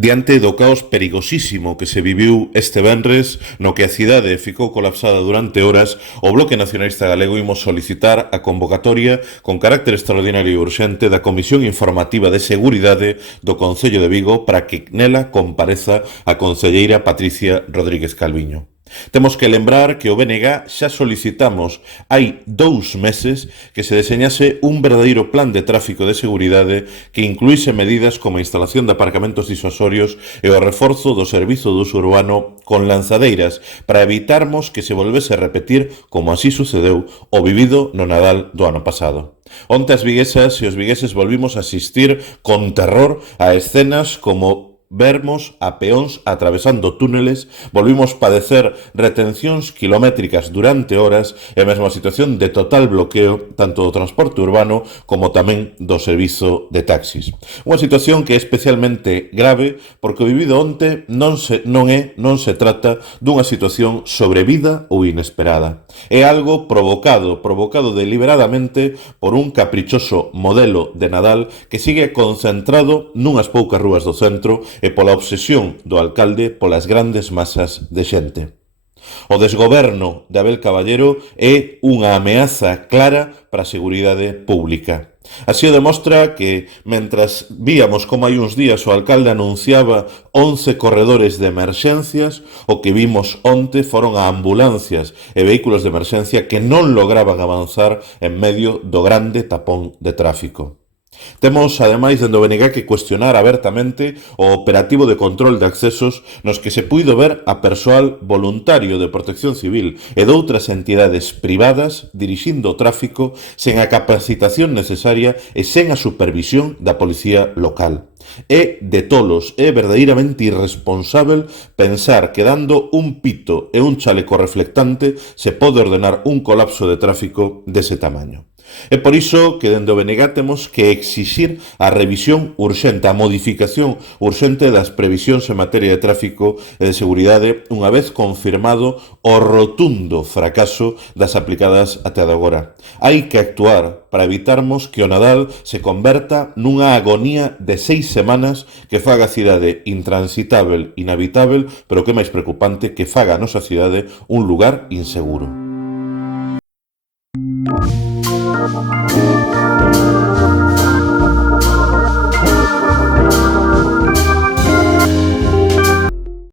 Diante do caos perigosísimo que se viviu este venres, no que a cidade ficou colapsada durante horas, o Bloque Nacionalista Galego imos solicitar a convocatoria con carácter extraordinario e urxente da Comisión Informativa de Seguridade do Concello de Vigo para que nela compareza a concelleira Patricia Rodríguez Calviño. Temos que lembrar que o BNG xa solicitamos hai 2 meses que se deseñase un verdadeiro plan de tráfico de seguridade que incluíse medidas como a instalación de aparcamentos disuasorios e o reforzo do servizo de uso urbano con lanzadeiras para evitarmos que se volvese a repetir, como así sucedeu, o vivido no Nadal do ano pasado. Onte as viguesas e os vigueses volvimos a asistir con terror a escenas como vermos a peóns atravesando túneles, volvimos padecer retencións kilométricas durante horas e mesmo a situación de total bloqueo tanto do transporte urbano como tamén do servizo de taxis. Unha situación que é especialmente grave porque o vivido onte non se trata dunha situación sobrevida ou inesperada. É algo provocado deliberadamente por un caprichoso modelo de Nadal que sigue concentrado nunhas poucas rúas do centro e pola obsesión do alcalde polas grandes masas de xente. O desgoberno de Abel Caballero é unha ameaza clara para a seguridade pública. Así o demostra que, mentras víamos como hai uns días o alcalde anunciaba 11 corredores de emerxencias, o que vimos onte foron a ambulancias e vehículos de emerxencia que non lograban avanzar en medio do grande tapón de tráfico. Temos, ademais, dende o BNG que cuestionar abertamente o operativo de control de accesos nos que se puido ver a persoal voluntario de protección civil e de outras entidades privadas dirixindo o tráfico sen a capacitación necesaria e sen a supervisión da policía local. É de tolos, é verdadeiramente irresponsável pensar que dando un pito e un chaleco reflectante se pode ordenar un colapso de tráfico dese tamaño. É por iso que dende o BNG temos que exixir a revisión urxente, a modificación urxente das previsións en materia de tráfico e de seguridade unha vez confirmado o rotundo fracaso das aplicadas até agora. Hai que actuar para evitarmos que o Nadal se converta nunha agonía de 6 semanas que faga a cidade intransitável, inhabitável, pero que é máis preocupante, que faga a nosa cidade un lugar inseguro.